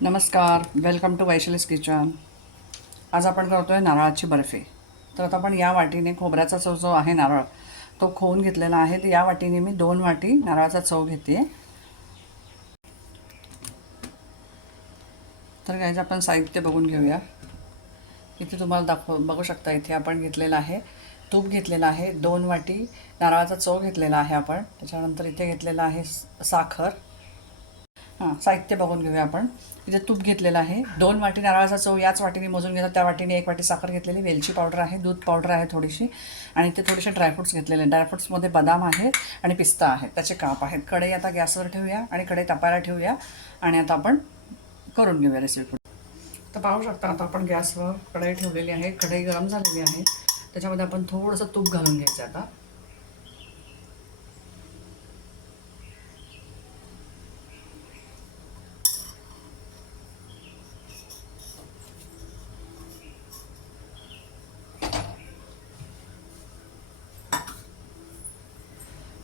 नमस्कार, welcome to Vaishali's kitchen. आज आपण करतो आहे नारळाची बर्फी. तर आता आपण या वाटीने खोबऱ्याचा चव जो आहे नारळ तो खोवून घेतलेला आहे. तर या वाटीने मी 2 वाटी नारळाचा चव घेते. तर गाईज आपण साहित्य बघून घेऊया. इथे तुम्हाला बघू शकता. इथे आपण घेतलेलं आहे तूप घेतलेलं आहे, 2 वाटी नारळाचा चव घेतलेला आहे आपण. त्याच्यानंतर इथे घेतलेलं आहे साखर. साहित्य बघून घेऊया आपण. इथे तूप घेतलेलं आहे, 2 वाटी नारळाचा चव याच वाटीने मोजून घेतला. त्या वाटीने 1 वाटी साखर घेतलेली, वेलची पावडर आहे, दूध पावडर आहे थोडीशी, आणि इथे थोडेसे ड्रायफ्रुट्स घेतलेले. ड्रायफ्रुट्समध्ये बदाम आहेत आणि पिस्ता आहेत, त्याचे काप आहेत. कढई आता गॅसवर ठेवूया आणि कढई तापायला ठेवूया आणि आता आपण करून घेऊया रेसिपी. तर पाहू शकता, आता आपण गॅसवर कढई ठेवलेली आहे. कढई गरम झालेली आहे. त्याच्यामध्ये आपण थोडंसं तूप घालून घ्यायचं आता.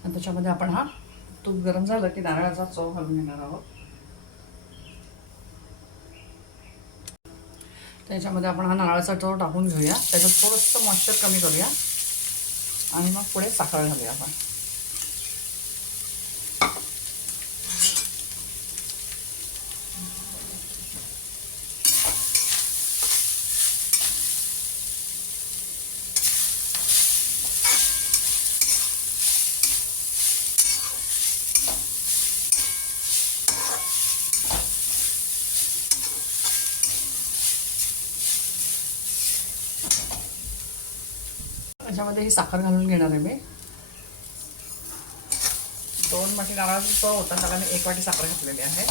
आणि त्याच्यामध्ये आपण तूप गरम झालं की नारळाचा चव घालून घेणार आहोत. त्याच्यामध्ये आपण नारळाचा चव टाकून घेऊया. त्याच्यात थोडंसं मॉइश्चर कमी करूया आणि मग पुढे साखर घालूया आपण. त्याच्यामध्ये ही साखर घालून घेणार आहे मी. 2 वाटी नारळाचा चव होता, त्याला मी 1 वाटी साखर घातलेली आहे.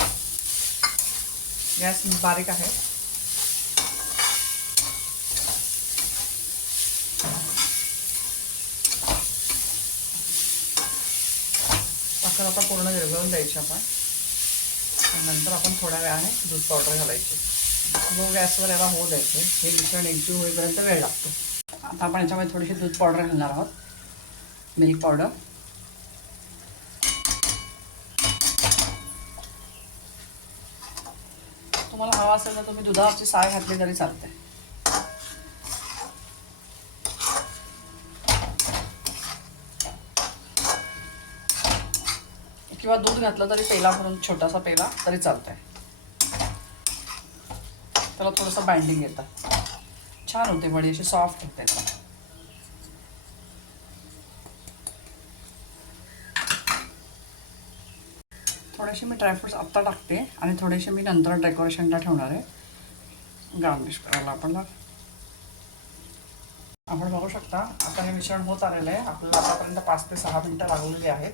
गॅस बारीक आहे. साखर आता पूर्ण विरघळून द्यायची आपण. नंतर आपण थोड्या वेळाने दूध पावडर घालायची. लो गॅसवर याला होऊ द्यायचे. हे मिश्रण एकजीव होईपर्यंत वेळ लागतो. आता आपण याच्यामध्ये थोडीशी दूध पावडर घालणार आहोत, मिल्क पावडर. तुम्हाला हवा असेल तर तुम्ही दुधाची साय घातली तरी चालते. किंवा दूध घातलं तरी पेला भरून, छोटासा पेला तरी चालतंय. त्याला थोडंसं बाइंडिंग येतं, छान होते वडी, अशी सॉफ्ट होते. थोडेसे मी ड्रायफ्रुट्स आत्ता टाकते आणि थोडेसे मी नंतर डेकोरेशनला ठेवणार आहे, गार्निश करायला. आपण बघू शकता आता हे मिश्रण होत आलेलं आहे. आपल्याला आतापर्यंत 5 ते 6 मिनटं लागलेली आहेत.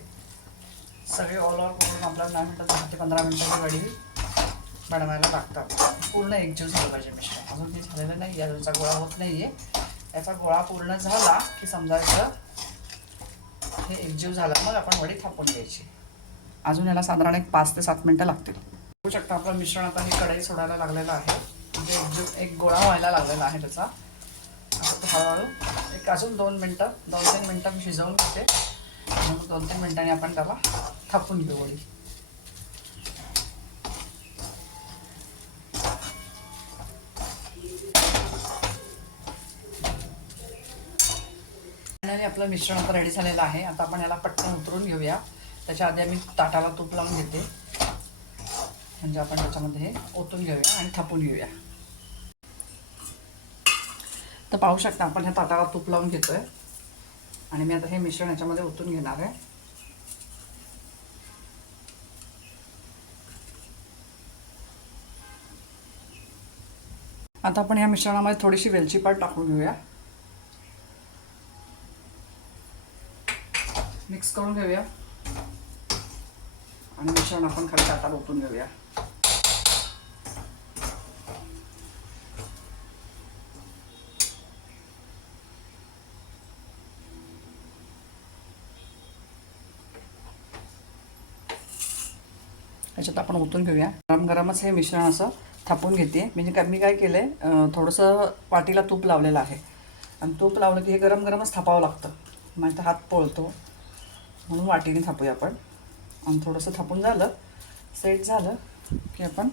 सगळे ऑल ओव्हर करून आपल्याला 9 मिनटं 10 ते 15 मिनटाची वडी बनवायला लागतात. पूर्ण एकजीव झालं पाहिजे मिश्रण. अजून ते झालेलं नाही, याचा गोळा होत नाही आहे. याचा गोळा पूर्ण झाला की समजायचं हे एकजीव झाला, मग आपण वडी थापून घ्यायची. अजून याला साधारण 5 ते 7 मिनटं लागतील. बघू शकता आपलं मिश्रण आता हे कढई सोडायला लागलेलं आहे. म्हणजे एकजीव एक गोळा व्हायला लागलेला आहे त्याचा. आता हळूहळू अजून 2-3 मिनटं मी शिजवून घेते. मग 2-3 मिनटांनी आपण त्याला थापून घेऊ वडी. फायनली आपलं मिश्रण आता रेडी झालेलं आहे. आता आपण याला पटकन उतरून घेऊया. त्याच्या आधी आम्ही ताटाला तूप लावून घेते, म्हणजे आपण त्याच्यामध्ये हे ओतून घेऊया आणि थापून घेऊया. तर पाहू शकता आपण ह्या ताटाला तूप लावून घेतोय आणि मी आता हे मिश्रण याच्यामध्ये ओतून घेणार आहे. आता आपण ह्या मिश्रणामध्ये थोडीशी वेलची पाड टाकून घेऊया. मिक्स करून घेऊया आणि मिश्रण आपण खाली ताटाला ओतून घेऊया. याच्यात आपण ओतून घेऊया. गरम गरमच हे मिश्रण असं थापून घेते. म्हणजे मी काय केलं आहे, थोडंसं वाटीला तूप लावलेलं आहे आणि तूप लावलं की हे गरम गरमच थापावं लागतं, म्हणजे हात पोळतो. म्हणून वाटीने थापूया आपण. आणि थोडंसं थापून झालं, सेट झालं की आपण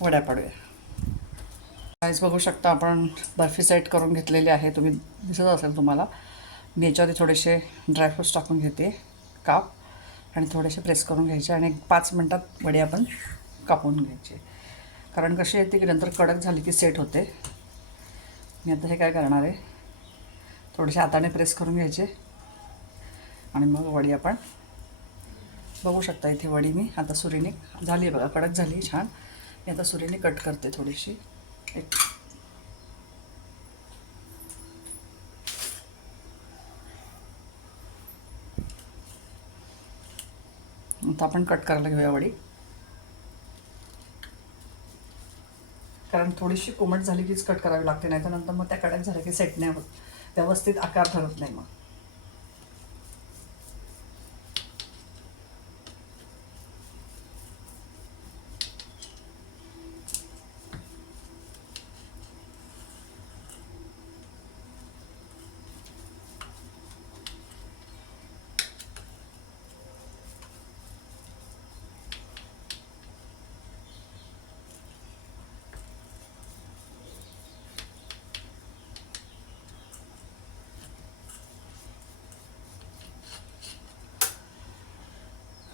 वड्या पाडूया. गाईस बघू शकता आपण बर्फी सेट करून घेतलेली आहे. तुम्ही दिसत असेल तुम्हाला. मी याच्यावरती थोडेसे ड्रायफ्रूट्स टाकून घेते काप आणि थोडेसे प्रेस करून घ्यायचे आणि 5 मिनटात वडी आपण कापून घ्यायची. कारण कशी येते की नंतर कडक झाली की सेट होते. मी आता हे काय करणार आहे, थोडेसे हाताने प्रेस करून घ्यायचे आणि मग वडी आपण बघू शकता. इथे वडी मी आता सुरीने झाली आहे बघा, कडक झाली छान. मी आता सुरीने कट करते थोडीशी. एक आता आपण कट करायला घेऊया वडी. कारण थोडीशी कोमट झाली कीच कट करावी लागते, नाही तर नंतर मग त्या कडक झाल्या की सेट नाही होत, व्यवस्थित आकार ठरत नाही. मग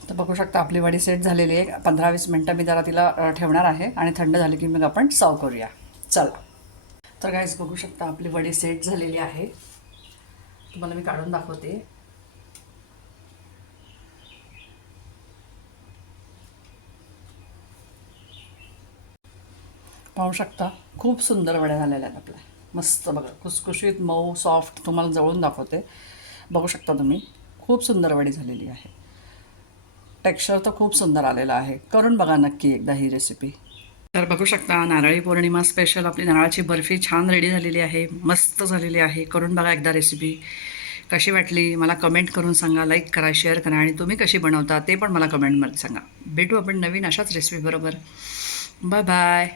तर बघू शकता आपली वडी सेट झालेली आहे. 15-20 मिनटं मी जरा तिला ठेवणार आहे आणि थंड झाली की मग आपण सर्व करूया. चला. तर गाईस बघू शकता आपली वडी सेट झालेली आहे. तुम्हाला मी काढून दाखवते. पाहू शकता खूप सुंदर वड्या झालेल्या आहेत आपल्या. मस्त बघा, खुसखुशीत मऊ सॉफ्ट. तुम्हाला जवळून दाखवते. बघू शकता तुम्ही, खूप सुंदर वडी झालेली आहे. टेक्स्चर तर खूप सुंदर आलेलं आहे. करून बघा नक्की एकदा ही रेसिपी. तर बघू शकता नारळी पौर्णिमा स्पेशल आपली नारळाची बर्फी छान रेडी झालेली आहे. मस्त झालेली आहे. करून बघा एकदा रेसिपी. कशी वाटली मला कमेंट करून सांगा. लाईक करा, शेअर करा आणि तुम्ही कशी बनवता ते पण मला कमेंटमध्ये सांगा. भेटू आपण नवीन अशाच रेसिपी बरोबर. Bye bye.